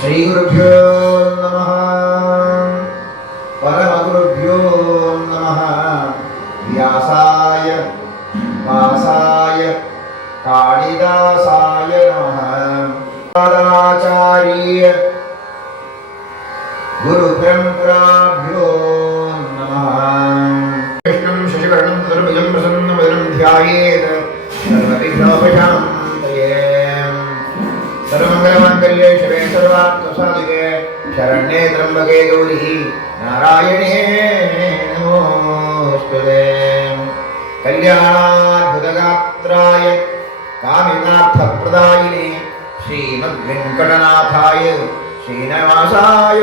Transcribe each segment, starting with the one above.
श्रीगुरुभ्यो नमः కామినార్థప్రదాయిని శ్రీమద్వెంకటనాథాయ శ్రీనివాసాయ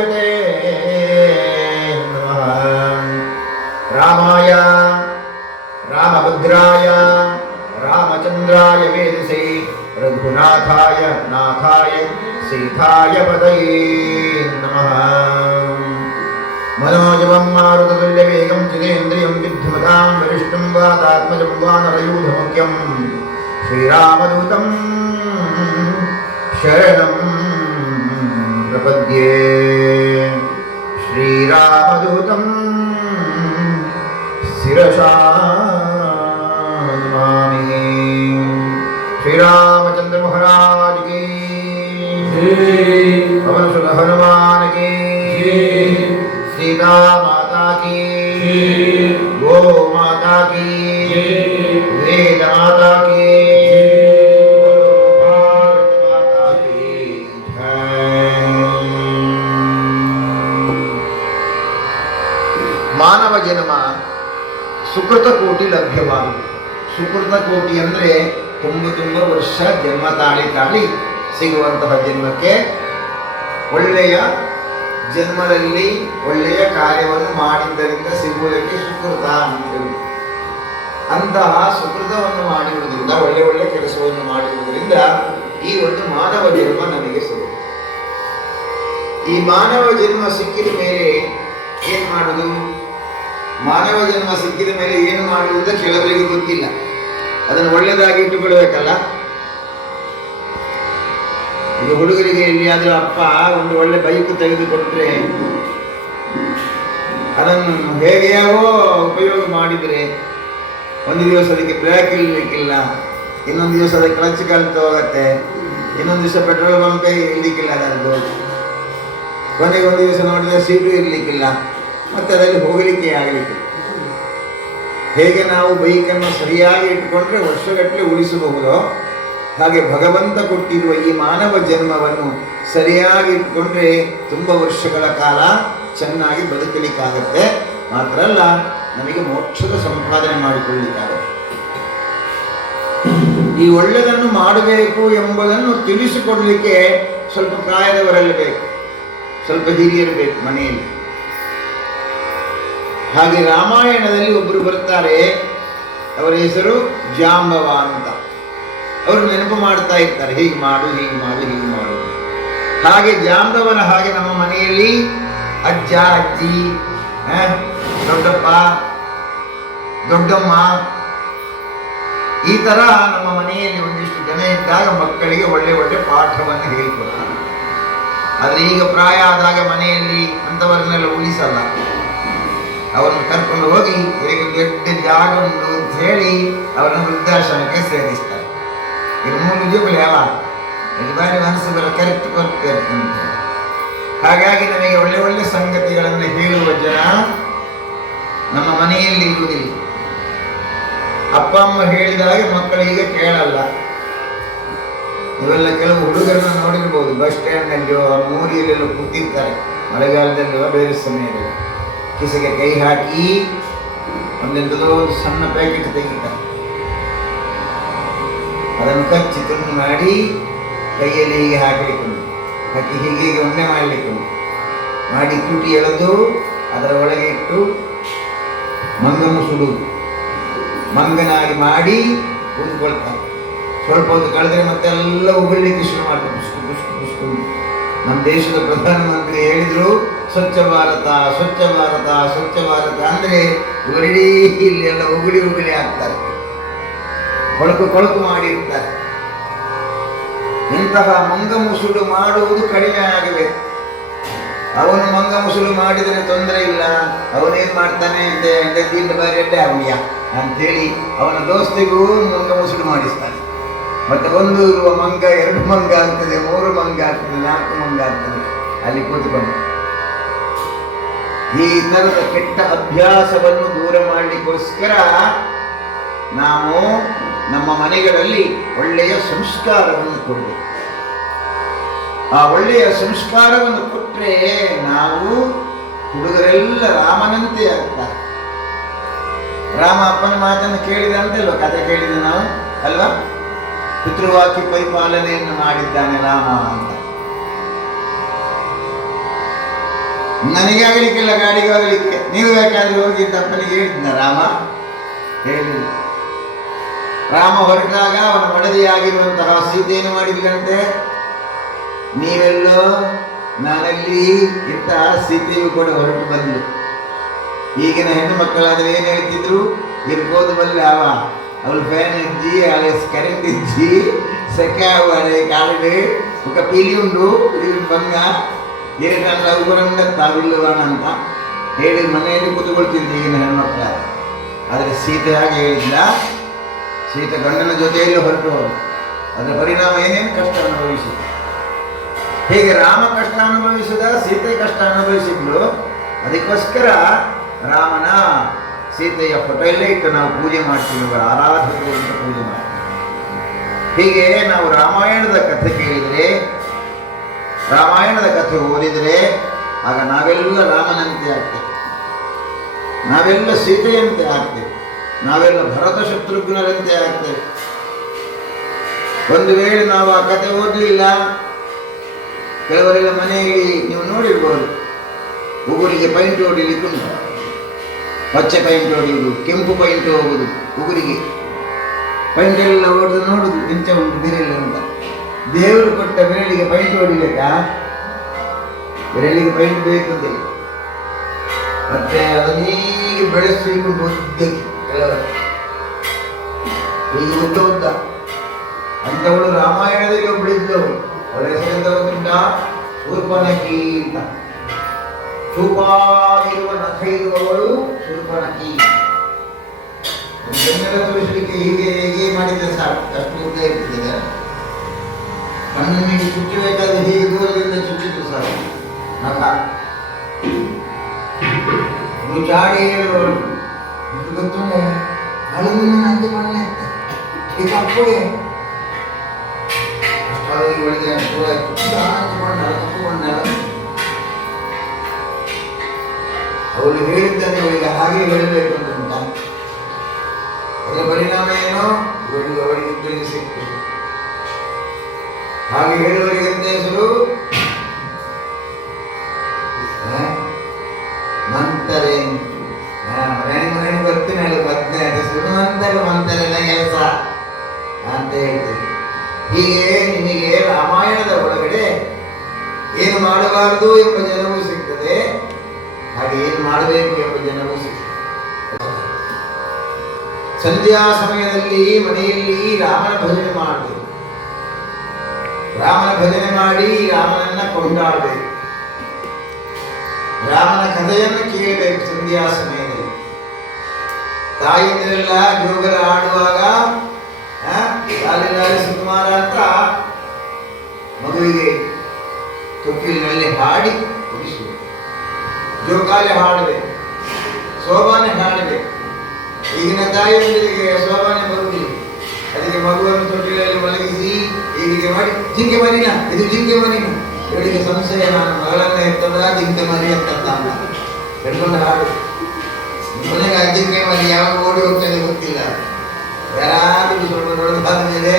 రామాయ రామభద్రాయ రామచంద్రాయ వేదసే రఘునాథాయ నాథాయ సీతాయ పదయే నమ. మనోజవం మారుతతుల్యవేగం చిదేంద్రియం విద్ధుమతాం వరిష్టం వాతాత్మజం వా నరయూధముఖ్యం श्रीरामदूतं शरणं प्रपद्ये। श्रीरामदूतं शिरसा नमामि श्रीरामचंद्र ಮಾನವ ಜನ್ಮ ಸುಕೃತ ಕೋಟಿ ಲಭ್ಯವಾಗುವುದು ಸುಕೃತ ಕೋಟಿ ಅಂದರೆ ತುಂಬ ತುಂಬ ವರ್ಷ ಜನ್ಮ ತಾಳಿ ತಾಳಿ ಸಿಗುವಂತಹ ಜನ್ಮಕ್ಕೆ ಒಳ್ಳೆಯ ಜನ್ಮದಲ್ಲಿ ಒಳ್ಳೆಯ ಕಾರ್ಯವನ್ನು ಮಾಡಿದ್ದರಿಂದ ಸಿಗುವುದಕ್ಕೆ ಸುಕೃತ ಅಂತೇಳಿ ಅಂತಹ ಸುಕೃತವನ್ನು ಮಾಡಿರುವುದರಿಂದ, ಒಳ್ಳೆ ಒಳ್ಳೆ ಕೆಲಸವನ್ನು ಮಾಡಿರುವುದರಿಂದ ಈ ಒಂದು ಮಾನವ ಜನ್ಮ ನಮಗೆ ಸಿಗುತ್ತೆ ಈ ಮಾನವ ಜನ್ಮ ಸಿಕ್ಕಿದ ಮೇಲೆ ಏನು ಮಾಡುವುದು ಮಾನವ ಜನ್ಮ ಸಿಕ್ಕಿದ ಮೇಲೆ ಏನು ಮಾಡುವುದು ಕೆಲವರಿಗೆ ಗೊತ್ತಿಲ್ಲ. ಅದನ್ನು ಒಳ್ಳೆಯದಾಗಿ ಇಟ್ಟುಕೊಳ್ಬೇಕಲ್ಲ ಈಗ ಹುಡುಗರಿಗೆ ಎಲ್ಲಿಯಾದರೂ ಅಪ್ಪ ಒಂದು ಒಳ್ಳೆ ಬೈಕ್ ತೆಗೆದುಕೊಟ್ರೆ ಅದನ್ನು ಹೇಗೆಯಾವೋ ಉಪಯೋಗ ಮಾಡಿದರೆ ಒಂದು ದಿವಸ ಅದಕ್ಕೆ ಬ್ರೇಕ್ ಇರಲಿಕ್ಕಿಲ್ಲ ಇನ್ನೊಂದು ದಿವಸ ಅದಕ್ಕೆ ಕ್ಲಚ್ ಕಲಿತು ಹೋಗುತ್ತೆ, ಇನ್ನೊಂದು ದಿವಸ ಪೆಟ್ರೋಲ್ ಬಂಕ್ ಇರಲಿಕ್ಕಿಲ್ಲ ಅದರದ್ದು ಕೊನೆಗೆ ಒಂದು ದಿವಸ ನೋಡಿದರೆ ಸೀಟು ಇರಲಿಕ್ಕಿಲ್ಲ ಮತ್ತೆ ಅದರಲ್ಲಿ ಹೋಗಲಿಕ್ಕೆ ಆಗಲಿಕ್ಕೆ. ಹೇಗೆ ನಾವು ಬೈಕನ್ನು ಸರಿಯಾಗಿ ಇಟ್ಟುಕೊಂಡ್ರೆ ವರ್ಷಗಟ್ಟಲೆ ಉಳಿಸಬಹುದೋ ಹಾಗೆ ಭಗವಂತ ಕೊಟ್ಟಿರುವ ಈ ಮಾನವ ಜನ್ಮವನ್ನು ಸರಿಯಾಗಿ ಇಟ್ಕೊಂಡ್ರೆ ತುಂಬ ವರ್ಷಗಳ ಕಾಲ ಚೆನ್ನಾಗಿ ಬದುಕಲಿಕ್ಕಾಗತ್ತೆ. ಮಾತ್ರ ಅಲ್ಲ, ನಮಗೆ ಮೋಕ್ಷದ ಸಂಪಾದನೆ ಮಾಡಿಕೊಳ್ಳಿಕ್ಕಾಗತ್ತೆ. ಈ ಒಳ್ಳೆಯದನ್ನು ಮಾಡಬೇಕು ಎಂಬುದನ್ನು ತಿಳಿಸಿಕೊಡಲಿಕ್ಕೆ ಸ್ವಲ್ಪ ಪ್ರಾಯದವರಲ್ಲಿ ಬೇಕು. ಸ್ವಲ್ಪ ಹಿರಿಯರು ಬೇಕು ಮನೆಯಲ್ಲಿ. ಹಾಗೆ ರಾಮಾಯಣದಲ್ಲಿ ಒಬ್ಬರು ಬರ್ತಾರೆ, ಅವರ ಹೆಸರು ಜಾಂಬವ ಅಂತ. ಅವರು ನೆನಪು ಮಾಡ್ತಾ ಇರ್ತಾರೆ, ಹೀಗೆ ಮಾಡು ಹೀಗೆ ಮಾಡು ಹೀಗೆ ಮಾಡು ಹಾಗೆ ಜಾಂಬವನ ಹಾಗೆ ನಮ್ಮ ಮನೆಯಲ್ಲಿ ಅಜ್ಜ, ಅಜ್ಜಿ ದೊಡ್ಡಪ್ಪ, ದೊಡ್ಡಮ್ಮ, ಈ ತರ ನಮ್ಮ ಮನೆಯಲ್ಲಿ ಒಂದಿಷ್ಟು ಜನ ಇದ್ದಾಗ ಮಕ್ಕಳಿಗೆ ಒಳ್ಳೆ ಒಳ್ಳೆ ಪಾಠವನ್ನು ಹೇಳಿಕೊಡ್ತಾರೆ. ಆದರೆ ಈಗ ಪ್ರಾಯ ಆದಾಗ ಮನೆಯಲ್ಲಿ ಅಂಥವರನ್ನೆಲ್ಲ ಉಳಿಸಲ್ಲ. ಅವರನ್ನು ಕರ್ಕೊಂಡು ಹೋಗಿ ಇವರಿಗೆ ದೊಡ್ಡ ಜಾಗ ಉಂಟು ಅಂತ ಹೇಳಿ ಅವರನ್ನು ವೃದ್ಧಾಶ್ರಮಕ್ಕೆ ಸೇರಿಸ್ತಾರೆ. ಇದು ಮೂರು ಜೀವಗಳು ಅಲ್ಲ. ಇದು ಬಾರಿ ಮನಸ್ಸು ಬರೋ ಕರೆಕ್ಟ್ ಕೊಡ್ತಾರೆ ಅಂತ ಹಾಗಾಗಿ ನಮಗೆ ಒಳ್ಳೆ ಒಳ್ಳೆ ಸಂಗತಿಗಳನ್ನು ಹೇಳುವ ಜನ ನಮ್ಮ ಮನೆಯಲ್ಲಿ ಇರುವುದಿಲ್ಲ. ಅಪ್ಪ, ಅಮ್ಮ ಹೇಳಿದಾಗ ಮಕ್ಕಳಿಗೆ ಕೇಳಲ್ಲ. ಇವೆಲ್ಲ ಕೆಲವು ಹುಡುಗರನ್ನ ನೋಡಿರ್ಬೋದು. ಬಸ್ ಸ್ಟ್ಯಾಂಡ್ನಲ್ಲಿಯೋ ಮೂರಿಯಲ್ಲೆಲ್ಲ ಕೂತಿರ್ತಾರೆ. ಮಳೆಗಾಲದಲ್ಲಿಯೋ ಬೇರೆ ಸಮಯದಲ್ಲಿ. ಕಿಸೆಗೆ ಕೈ ಹಾಕಿ ಒಂದೆಂಥದೋ ಒಂದು ಸಣ್ಣ ಪ್ಯಾಕೆಟ್ ತೆಗಿತಾರೆ ಅದನ್ನು ಕಚ್ಚಿ ತುಂಡು ಮಾಡಿ ಕೈಯಲ್ಲಿ ಹೀಗೆ ಹಾಕಲಿಕ್ಕೆ. ಹಾಕಿ ಹೀಗೆ ಹೀಗೆ ಒಮ್ಮೆ ಮಾಡಲಿಕ್ಕೆ ಮಾಡಿ ತುಟಿ ಎಳೆದು ಅದರ ಒಳಗೆ ಇಟ್ಟು ಮಂಗನ್ನು ಸುಡುವುದು. ಮಂಗನಾಗಿ ಮಾಡಿ ಕೂತ್ಕೊಳ್ತಾರೆ ಸ್ವಲ್ಪ ಹೊತ್ತು ಕಳೆದ್ರೆ ಮತ್ತೆಲ್ಲ ಉಗುಳ್ಲಿಕ್ಕೆ ಶುರು ಮಾಡ್ತಾರೆ. ಪುಷ್ಕು ಪುಷ್ಕು ನಮ್ಮ ದೇಶದ ಪ್ರಧಾನಮಂತ್ರಿ ಹೇಳಿದ್ರು ಸ್ವಚ್ಛ ಭಾರತ ಸ್ವಚ್ಛ ಭಾರತ ಸ್ವಚ್ಛ ಭಾರತ ಅಂದ್ರೆ ಇಲ್ಲಿ ಎಲ್ಲ ಉಗುಳಿ ಉಗುಳಿ ಆಗ್ತಾರೆ. ಕೊಳಕು ಕೊಳಕು ಮಾಡಿರ್ತಾರೆ. ಇಂತಹ ಮಂಗ ಮುಸುಳು ಮಾಡುವುದು ಕಡಿಮೆ ಆಗಬೇಕು ಅವನು ಮಂಗ ಮುಸುಳು ಮಾಡಿದರೆ ತೊಂದರೆ ಇಲ್ಲ. ಅವನೇನು ಮಾಡ್ತಾನೆ ಅಂತ ಎಂಟೆ ತೀಂಡ ಬಾರಿ ಎಡ್ಡೆ ಅವನಿಯ ಅಂತೇಳಿ ಅವನ ದೋಸ್ತಿಗೂ ಮಂಗ ಮುಸುಳು ಮಾಡಿಸ್ತಾನೆ. ಮತ್ತೆ ಒಂದು ಇರುವ ಮಂಗ, ಎರಡು ಮಂಗ ಆಗ್ತದೆ, ಮೂರು ಮಂಗ ಆಗ್ತದೆ, ನಾಲ್ಕು ಮಂಗ ಆಗ್ತದೆ. ಅಲ್ಲಿ ಕೂತ್ಕೊಂಡು. ಈ ತರದ ಕೆಟ್ಟ ಅಭ್ಯಾಸವನ್ನು ದೂರ ಮಾಡಲಿಕ್ಕೋಸ್ಕರ ನಾವು ನಮ್ಮ ಮನೆಗಳಲ್ಲಿ ಒಳ್ಳೆಯ ಸಂಸ್ಕಾರವನ್ನು ಕೊಡಬೇಕು. ಆ ಒಳ್ಳೆಯ ಸಂಸ್ಕಾರವನ್ನು ಕೊಟ್ಟರೆ ನಾವು ಹುಡುಗರೆಲ್ಲ ರಾಮನಂತೆ ಆಗ್ತಾರೆ. ರಾಮ ಅಪ್ಪನ ಮಾತನ್ನು ಕೇಳಿದ ಅಂತಲ್ವ? ಕಥೆ ಕೇಳಿದ ನಾವು, ಅಲ್ವಾ? ಪಿತೃವಾಕ್ಯ ಪರಿಪಾಲನೆಯನ್ನು ಮಾಡಿದ್ದಾನೆ ರಾಮ ಅಂತ. ನನಗೆ ಆಗಲಿಕ್ಕಿಲ್ಲ, ಗಾಡಿಗೆ ಹೋಗಲಿಕ್ಕೆ. ನೀವು ಬೇಕಾದ್ರೆ ಹೋಗಿ ತಪ್ಪನಿಗೆ ಹೇಳಿದ್ನ ರಾಮ? ಹೇಳಿಲ್ಲ. ರಾಮ ಹೊರಟಾಗ ಅವನ ಮಡದಿಯಾಗಿರುವಂತಹ ಸೀತೆಯನ್ನು ಮಾಡಿದ್ರಂತೆ. ನೀವೆಲ್ಲೋ ನಾನಲ್ಲಿ ಇಂತಹ ಸೀತೆಯು ಕೂಡ ಹೊರಟು ಬಂದಿದೆ ಈಗಿನ ಹೆಣ್ಣು ಮಕ್ಕಳಾದ್ರೆ ಏನು ಹೇಳ್ತಿದ್ರು? ಇರ್ಬೋದು ಬಲ್ಲ ಅವ. ಅವಳು ಫ್ಯಾನ್ ಇದ್ದಿ ಅವಳ ಕರೆಂಟ್ ಇದ್ದಿ, ಸೆಕೆ ಆಗುವ ಕಾಲಡೆ ಮುಖ ಪೀಲಿ ಉಂಡು ಪೀಲಿ ಬಂಗ ಏನಲ್ಲ ಅವರಂಗ ತಾವಿಲ್ಲವಾನ ಅಂತ ಹೇಳಿ ಮನೆಯಲ್ಲಿ ಕೂತ್ಕೊಳ್ತಿದ್ರು ಈಗಿನ ಹೆಣ್ಮಕ್ಳ. ಆದರೆ ಸೀತೆ ಹಾಗೆ ಹೇಳಿಲ್ಲ ಸೀತೆ ಗಂಡನ ಜೊತೆಯಲ್ಲಿ ಹೊರಟು. ಅದರ ಪರಿಣಾಮ ಏನೇನು ಕಷ್ಟ ಅನುಭವಿಸಿತು ಹೀಗೆ ರಾಮ ಕಷ್ಟ ಅನುಭವಿಸಿದ, ಸೀತೆ ಕಷ್ಟ ಅನುಭವಿಸಿದ್ಲು? ಅದಕ್ಕೋಸ್ಕರ ರಾಮನ ಸೀತೆಯ ಫೋಟೋ ಎಲ್ಲೇ ಇಟ್ಟು ನಾವು ಪೂಜೆ ಮಾಡ್ತೀವಿ ಅವರ ಆರಾಧಕರು ಅಂತ ಪೂಜೆ ಮಾಡ್ತೀವಿ. ಹೀಗೆ ನಾವು ರಾಮಾಯಣದ ಕಥೆ ಕೇಳಿದರೆ ರಾಮಾಯಣದ ಕಥೆ ಓದಿದರೆ ಆಗ ನಾವೆಲ್ಲ ರಾಮನಂತೆ ಆಗ್ತೇವೆ. ನಾವೆಲ್ಲ ಸೀತೆಯಂತೆ ಆಗ್ತೇವೆ. ನಾವೆಲ್ಲ ಭರತ ಶತ್ರುಘ್ನರಂತೆ ಆಗ್ತೇವೆ. ಒಂದು ವೇಳೆ ನಾವು ಆ ಕಥೆ ಓದಲಿಲ್ಲ, ಕೆಲವರೆಲ್ಲ ಮನೆಯಲ್ಲಿ ನೀವು ನೋಡಿರ್ಬೋದು. ಉಗುರಿಗೆ ಪೈಂಟ್ ಹೊಡಿಲಿಕ್ಕೆ ಉಂಟು. ಪಚ್ಚೆ ಪೈಂಟ್ ಹೊಡೆಯುವುದು, ಕೆಂಪು ಪೈಂಟ್ ಹೋಗುದು ಉಗುರಿಗೆ. ಪೈಂಟ್ ಎಲ್ಲ ಹೊಡೆದು ನೋಡುದು ಎಂಚ ಉಂಟು ಇಲ್ಲ ಅಂತ ದೇವರು ಕೊಟ್ಟ ಬೆರಳಿಗೆ ಪೈಂಟ್ ಹೊಡಿಬೇಕಾ? ಬೆರಳಿಗೆ ಪೈಂಟ್ ಬೇಕು ಅಂತ. ಮತ್ತೆ ಅದನ್ನೀಗ ಬೆಳೆಸಲಿಕ್ಕೆ ಉದ್ದಕ್ಕೆ ಕೆಲವರು ಈಗ ಉದ್ದ ಉದ್ದ. ಅಂಥವಳು ರಾಮಾಯಣದಲ್ಲಿ ಒಬ್ಬಳಿದ್ದವಳು ಅವಳ ಹೆಸರಿಂದ ಗೊತ್ತುಂಟ? ಶೂರ್ಪನಖಿ ಅಂತ. ಚೂಪಾಗಿರುವ ನಖ ಇರುವವಳು ಶೂರ್ಪನಖಿ ಜನರ ತೋರಿಸಲಿಕ್ಕೆ ಹೀಗೆ ಹೇಗೆ ಮಾಡಿದ್ರೆ ಸಾಕು. ಅಷ್ಟು ಉದ್ದ ಇರ್ತದೆ. ಕಣ್ಣಿಗೆ ಚುಚ್ಚಬೇಕಾದ್ರೆ ಹೀಗೆ ದೂರದಿಂದ ಚುಚ್ಚಿತು ಸರ್ ಅವಳು ಚಾಡಿ ಹೇಳುವಳು ಇದು ಗೊತ್ತುಂಟೆ? ಅಳುವಿನ ನಂಗೆ ಮಣ್ಣೆ ಇದು ಅಪ್ಪುಗೆ ಅಷ್ಟಾಗಿ ಕಪ್ಪು ಬಣ್ಣ ಕಪ್ಪು ಬಣ್ಣ ಅವಳು ಹೇಳಿದ್ದಾನೆ ಅವಳಿಗೆ ಹಾಗೆ ಹೇಳಬೇಕು ಅಂತ ಅದರ ಪರಿಣಾಮ ಏನು? ಇವಳಿಗೆ ಅವಳಿಗೆ ಸಿಕ್ತು ಹಾಗೆ ಹೇಳುವರಿಗೆ ಎಂತ ಹೆಸರು? ಮಂತರೆ ಅಲ್ಲಿ ಬರ್ತೀನಿ ಅಂತ ಸುಳ್ಳು ಮಂತರೆ ಮಂತರೆಲ್ಲ ಕೆಲಸ ಅಂತ ಹೇಳ್ತೀವಿ ಹೀಗೆ ನಿಮಗೆ ರಾಮಾಯಣದ ಒಳಗಡೆ ಏನು ಮಾಡಬಾರದು ಎಂಬ ಜನವೂ ಸಿಗ್ತದೆ. ಹಾಗೆ ಏನು ಮಾಡಬೇಕು ಎಂಬ ಜನವೂ ಸಿಗ್ತದೆ. ಸಂಧ್ಯಾ ಸಮಯದಲ್ಲಿ ಮನೆಯಲ್ಲಿ ರಾಮನ ಭಜನೆ ಮಾಡಬೇಕು. ರಾಮನ ಭಜನೆ ಮಾಡಿ ರಾಮನನ್ನ ಕೊಂಡಾಡಬೇಕು. ರಾಮನ ಕಥೆಯನ್ನು ಕೇಳಬೇಕು ಸಂಧ್ಯಾ ಸಮಯದಲ್ಲಿ ತಾಯಿಂದ್ರೆಲ್ಲ ಜೋಗರ ಆಡುವಾಗ ಸುಕುಮಾರ ಅಂತ ಮಗುವಿಗೆ ತೊಟ್ಟಿಲಿನಲ್ಲಿ ಹಾಡಿ ಕುಡಿಸಿ ಜೋಕಾಲಿ ಹಾಡಬೇಕು, ಸೋಬಾನೆ ಹಾಡಬೇಕು. ಈಗಿನ ತಾಯಿಯೊಂದಿಗೆ ಸೋಬಾನೆ ಬರುವುದಿಲ್ಲ. ಅದಕ್ಕೆ ಮಗುವನ್ನು ತೊಟ್ಟಿಲಲ್ಲಿ ಮಲಗಿಸಿ ಹೀಗೆ ಮಾಡಿ? ಜಿಂಕೆ ಮರಿನ? ಇದು ಜಿಂಕೆ ಮರಿನ? ಇವಳಿಗೆ ಸಂಶಯ, ನಾನು ಮಗಳನ್ನ ಎತ್ತದ ಜಿಂಕೆ ಮರಿ ಅಂತ ಅಂತ ಹಿಡ್ಕೊಂಡು ಹಾಡು. ಮನೆಗೆ ಜಿಂಕೆ ಮರಿ ಯಾವಾಗ ಓಡಿ ಹೋಗ್ತದೆ ಗೊತ್ತಿಲ್ಲ. ಯಾರಾದ್ರೂ ಸ್ವಲ್ಪ ದೊಡ್ಡದಾದ ಮೇಲೆ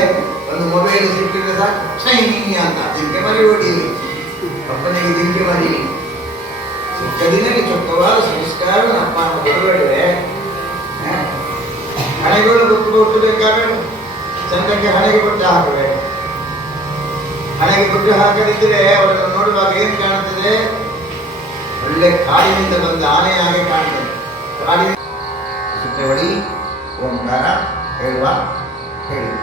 ಒಂದು ಮೊಬೈಲ್ ಸಿಕ್ಕಿದ್ರೆ ಸಾಕು. ಅಂತ. ಜಿಂಕೆ ಮರಿ ಓಡಿ. ಅಪ್ಪನಿಗೆ ಜಿಂಕೆ ಮರಿ. ಚಿಕ್ಕದಿನಲ್ಲಿ ಚೊಕ್ಕವಾದ ಸಂಸ್ಕಾರ ಅಪ್ಪ ಅಮ್ಮ ಕೊಡಬೇಡ್ರೆ ಹಣೆಗಳು ಗೊತ್ತು ಕೊಟ್ಟಬೇಕಾದ್ರೆ ಚಂದಕ್ಕೆ ಹಣೆಗೆ ಕೊಟ್ಟ ಹಾಕಬೇಕು ಹಣೆಗೆ ದುಡ್ಡು ಹಾಕದಿದ್ರೆ ಅವರನ್ನು ನೋಡುವಾಗ ಏನು ಕಾಣ್ತದೆ ಒಳ್ಳೆ ಕಾಡಿನಿಂದ ಬಂದ ಆನೆ ಹಾಗೆ ಕಾಣ್ತದೆ ಕಾಡಿನ ಸುತ್ತವಳಿ ಹೊಡಿ ಓಂಕಾರ ಹೇಳುವ ಹೇಳಿ